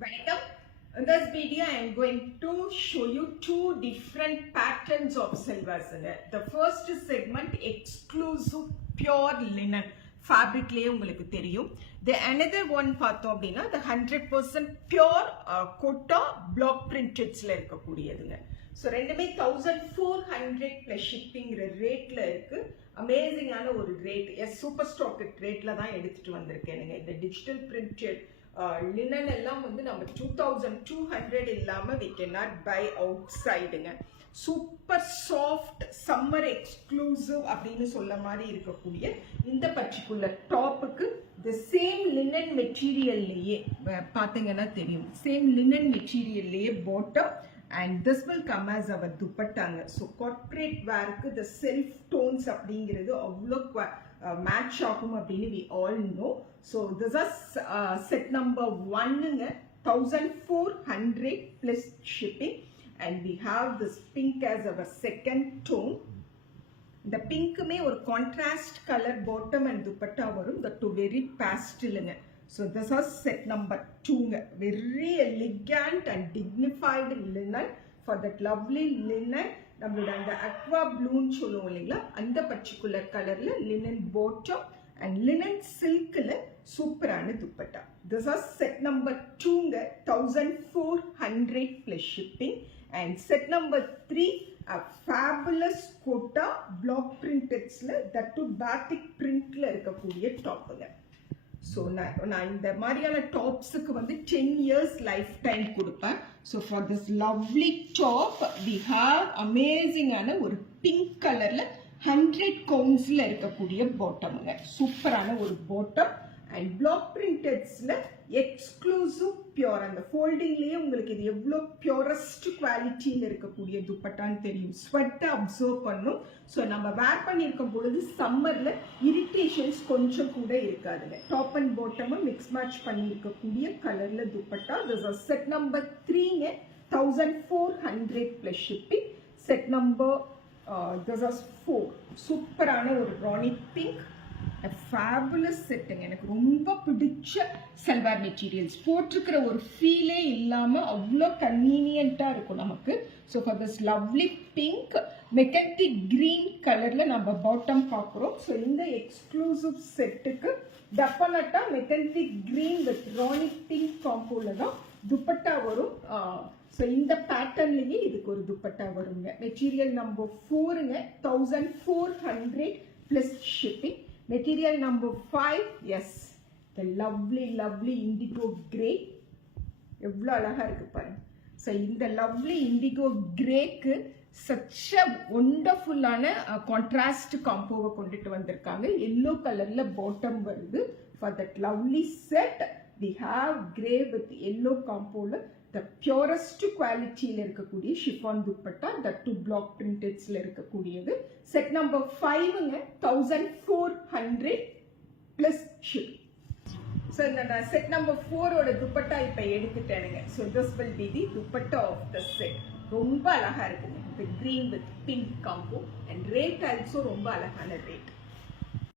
Welcome. In this video, I am going to show you two different patterns of silvers. The first segment, exclusive pure linen fabric. The another one, the 100% pure kota block printed. So, 1400 plus shipping rate. Amazing rate. Yes, super stock rate. The digital printed linen எல்லாம் வந்து நம்ம 2200 இல்லாம we cannot buy outside. Super soft summer exclusive அப்படின்னு சொல்ல மாதிரி இருக்கக்கூடிய இந்த particular டாப்புக்கு the same linen மெட்டீரியல்லையே பாத்தீங்கன்னா தெரியும், சேம் linen மெட்டீரியல்லையே bottom and this will come as our dupattaங்க. So corporate wearக்கு the self tones அப்படிங்கிறது அவ்வளோ match ஆகும் அப்படின்னு we all know. So this is set number 1, 1400 plus shipping, and we have this pink as our second tone. The pink may or contrast color bottom and dupatta varum, the two very pastel. So this is set number 2, very elegant and dignified linen. For that lovely linen, நம்மளோட அந்த aqua blue சொல்லுவோம் இல்லைங்களா, அந்த particular கலர்ல linen bottom and linen silkல சூப்பரான dupatta. This is set number 2, 1400 plus shipping, and set number 3, a fabulous kota block printedல that to batik printல இருக்கக்கூடிய டாப்ங்க. So நான் இந்த மாதிரியான டாப்ஸுக்கு வந்து 10 years லைஃப் டைம் கொடுப்பேன். So for this lovely top we have amazing ஆன ஒரு pink கலர்ல 100 கவுண்ட்ஸ்ல இருக்கக்கூடிய பாட்டம்ங்க. சூப்பரான ஒரு பாட்டம் அண்ட் பிளாக் பிரிண்டட்ஸ்ல எக்ஸ்க்ளூசிவ் பியூர். அந்த ஃபோல்டிங்லயே உங்களுக்கு இது எவ்வளவு பியூரஸ்ட் குவாலிட்டியில இருக்கக்கூடிய துப்பட்டான்னு தெரியும். ஸ்வெட்டை அப்சர்வ் பண்ணும். ஸோ நம்ம வேர் பண்ணியிருக்கும் பொழுது சம்மர்ல இரிட்டேஷன்ஸ் கொஞ்சம் கூட இருக்காதுங்க. டாப் அண்ட் பாட்டமும் மிக்ஸ் மேட்ச் பண்ணி இருக்கக்கூடிய கலர்ல dupatta. This is set number 3, 1400 plus shipping. Set number this is 4, சூப்பரான ஒரு ராணி பிங்க், ஃபேபுலஸ் செட்டுங்க. எனக்கு ரொம்ப பிடிச்ச சல்வார் மெட்டீரியல்ஸ் போட்டிருக்கிற ஒரு ஃபீலே இல்லாமல் அவ்வளோ கன்வீனியண்ட்டாக இருக்கும் நமக்கு. So for this lovely pink மெக்கன்டிக் கிரீன் கலரில் நம்ம பாட்டம் பார்க்குறோம். ஸோ இந்த எக்ஸ்க்ளூசிவ் செட்டுக்கு டெஃபினட்டாக மெக்கன்டிக் கிரீன் வித் ராணி பிங்க் காம்போவில் தான் துப்பட்டா வரும். ஸோ இந்த பேட்டர்ன்லேயே இதுக்கு ஒரு துப்பட்டா வருங்க. Material number 4, 1400 plus shipping. Material number 5, yes, the lovely indigo grey. எவ்வளோ அழகா இருக்கு பாருங்க. ஸோ இந்த லவ்லி இண்டிகோ கிரேக்கு such a wonderful-ஆன கான்ட்ராஸ்ட் காம்போவை கொண்டுட்டு வந்திருக்காங்க. எல்லோ கலர்ல பாட்டம் வருது. For that lovely set we have grey with yellow compoல the purest qualityல இருக்கக்கூடிய chiffon dupatta, that to block printedல இருக்கக்கூடியது. Set number 5, 1400 plus shipping. So இந்த செட் நம்பர் 4 ஓட துப்பட்டா இப்ப எடுத்துட்டேனுங்க. So this will be the dupatta of the set. ரொம்ப அழகா இருக்குங்க. The green with pink combo and rate also ரொம்ப அழகான rate.